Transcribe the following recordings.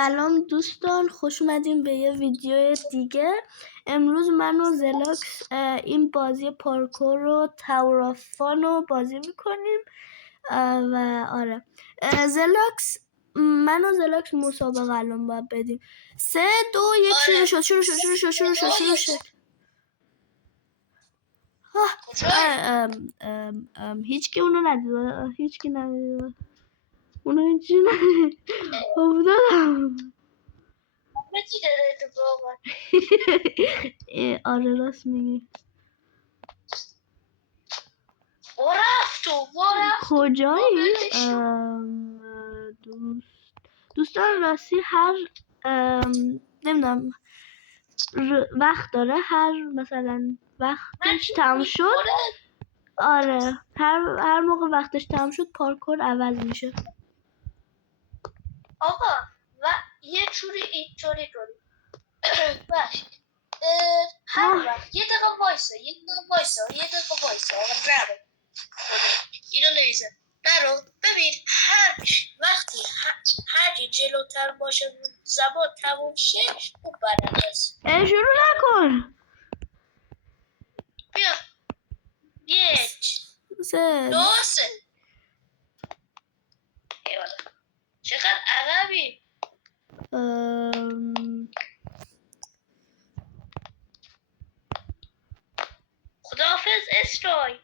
سلام دوستان، خوش اومدیم به یه ویدیو دیگه. امروز من و زلاکس این بازی پارکور رو تاورافان رو بازی میکنیم و آره من و زلاکس مسابقه الان باید بدیم. 3 2 1 شروع شد. هیچ کی اونو ندیده، هیچ کی ندیده اونو، هیچی ندیده. افتادم. چی داره تو واقعا؟ آره راست میگی. کجایی؟ دوستان راستی هر نمیدونم وقت داره، هر مثلا وقتش تموم شد، آره هر موقع وقتش تموم شد پارکور عوض میشه. آقا و یه جوری اینطوری کنیم. باش هر وقت یه دقیقه وایسا آقا نرو اینو لیزر نرو. ببین هر وقتی هرچی جلوتر باشه زمان تموم شه اون برنده است. شروع نکن. بیا 1 2 2 3 ایوالا چقدر عقبی. خداحافظ استوی.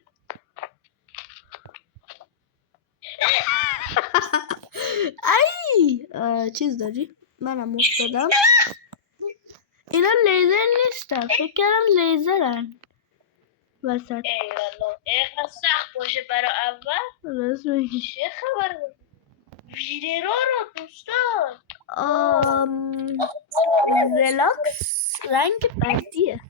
ای چیز داری؟ منم افتادم. اینا لیزر نیستن، فکر کردم لیزرن وسط. ایوالا اینقدر سخت باشه برای اول. راست میگی. چه خبره؟ ویدرا رو دوستان زلاکس رنگ بدیه.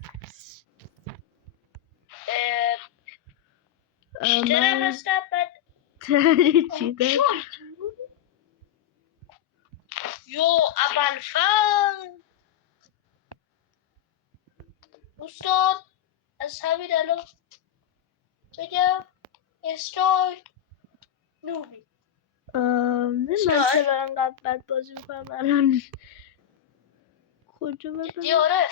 چطورم هستم بد چیده یو اول فن دوستان از همین الان بگم استای نوبی. من چرا انقدر بد بازی میکنم الان. کجا ببینم؟ دیاره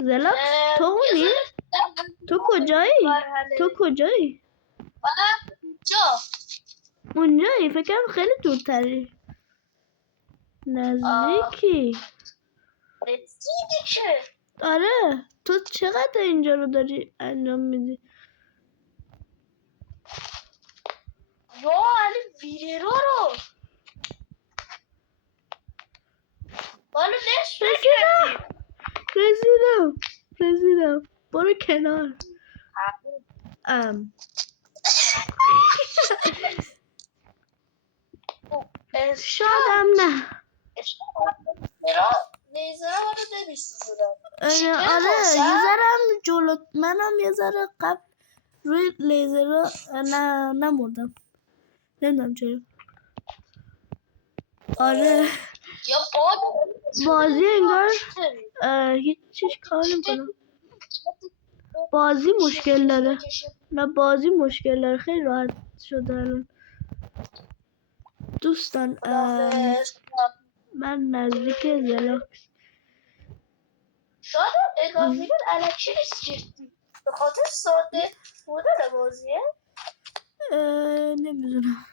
زلاکس تو اونی؟ تو کجایی؟ جا اونجایی؟ فکرم خیلی دورتری. نزدیکی. رسیدی که آره تو چقدر اینجا رو داری انجام میدی؟ یا علی ویدرا رو حالا نصف رسیدم برو کنار. شادم نه. لیزر رو نمیسوزونم. آره یه ذرم جلو منم یه ذره قبل روی لیزر رو نمردم، نمیدونم چرا. آره بازی انگار هیچ چیز کار نمیکنم. بازی مشکل داره. نه بازی مشکل داره، خیلی راحت شده الان. دوستان من نزدیک زلاکس شاید اگه میدون علکی نیست جدی به خاطر ساده بودن بازیه. نمیدونم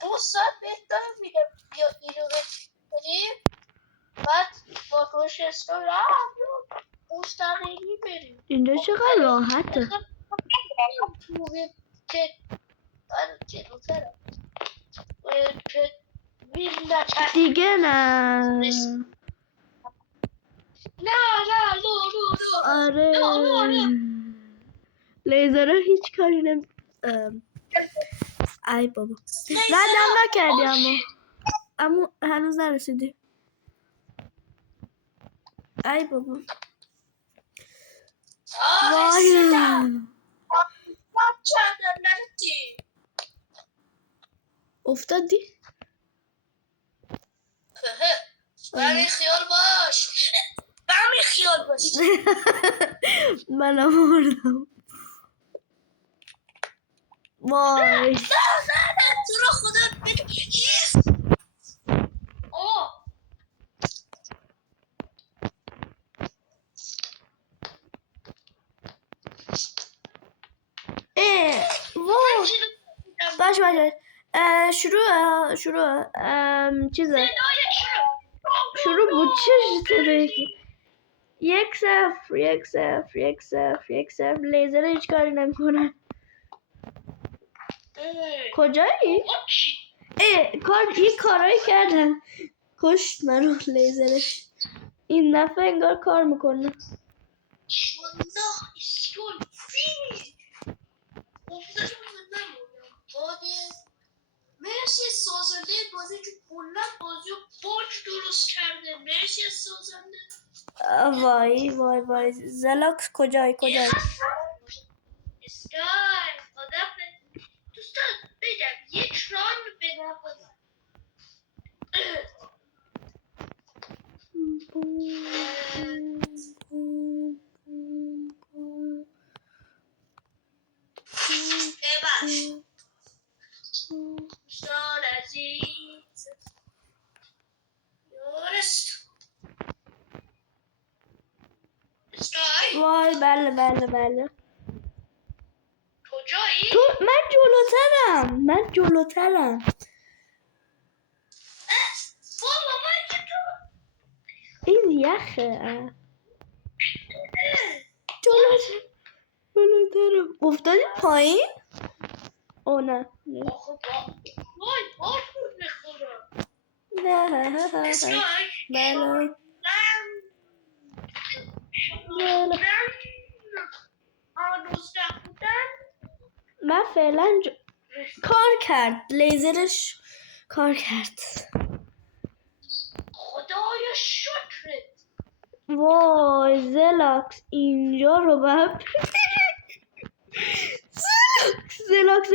2 ساعت بهتر میگم بیا اینو بریم بعد با روش استور مستقیمی بریم. اینجا چقدر راحته. دیگه نه. آره لیزر هیچ کاری نمی ای بابا ردم نکردی اما هنوز نرسیدی. ای بابا وای افتادی. برمی خیال باش منم مردم. وای تو رو خدا شروع چیزه صدای شروع بود چه صدایی 1-0 لیزر هیچ کاری نمیکنه کجایی؟ یه کارایی کردن کشت منو لیزرش این دفعه انگار کار میکنه والله اسکول فیلم افتادم نمونم مرسی سازنده بازی که کلا بازی رو باج درست کرده مرسی سازنده وای زلاکس کجایی اسکای آدم دوستان بگم یک ران به نوازم ببخش دوستان عزیز یارست اسکای وای بله کجایی؟ من جلوترم بابا من که تو این یخه جلوترم افتادی پایین؟ او نه آخه وای بارتون بخورم نه اسکای بله من فعلا کار کرد لیزرش کار کرد خدایا شکرت وای زلاکس اینجا رو زلاکس